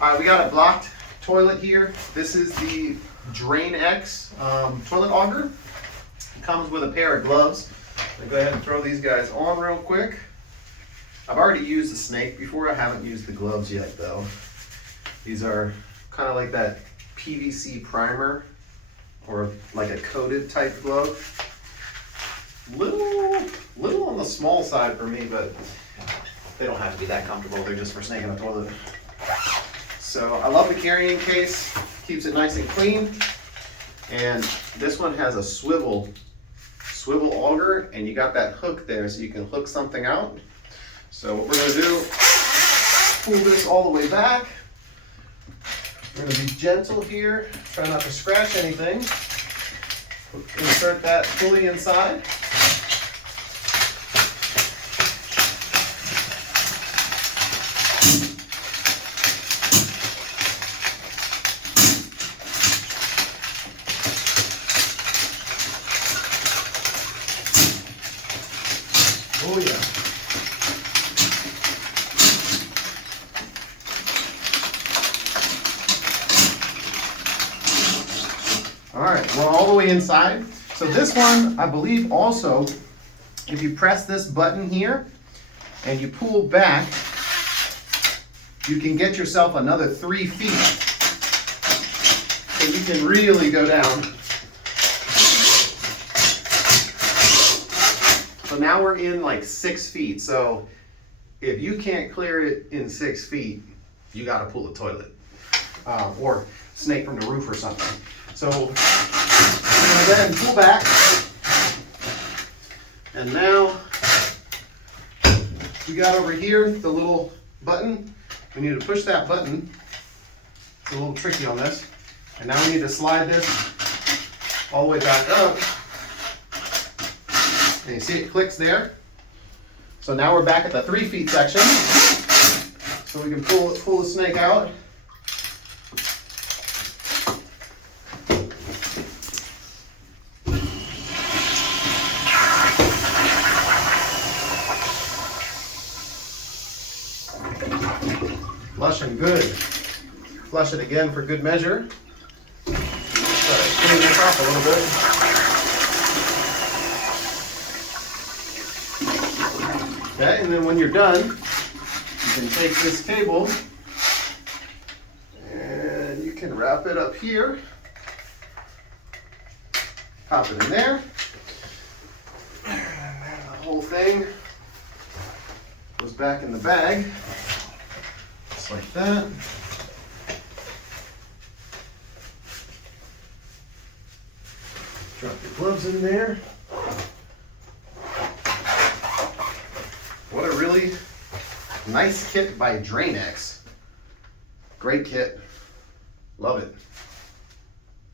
All right, we got a blocked toilet here. This is the Drain X toilet auger. It comes with a pair of gloves. I'm gonna go ahead and throw these guys on real quick. I've already used the snake before. I haven't used the gloves yet though. These are kind of like that PVC primer or like a coated type glove. Little on the small side for me, but they don't have to be that comfortable. They're just for snaking a toilet. So I love the carrying case. Keeps it nice and clean. And this one has a swivel auger, and you got that hook there so you can hook something out. So what we're gonna do, pull this all the way back. We're gonna be gentle here, try not to scratch anything. Insert that fully inside. Oh yeah. All right, we're all the way inside. So this one, I believe also, if you press this button here and you pull back, you can get yourself another 3 feet. So you can really go down. So now we're in like 6 feet. So if you can't clear it in 6 feet, you gotta pull the toilet or snake from the roof or something. So I'm gonna go ahead and pull back. And now we got over here the little button. We need to push that button. It's a little tricky on this. And now we need to slide this all the way back up. And you see it clicks there. So now we're back at the 3 feet section. So we can pull the snake out. Flushing good. Flush it again for good measure. Try to clean this off a little bit. Okay, and then when you're done, you can take this cable and you can wrap it up here. Pop it in there. And then the whole thing goes back in the bag. Just like that. Drop your gloves in there. What a really nice kit by Drain X. Great kit. Love it.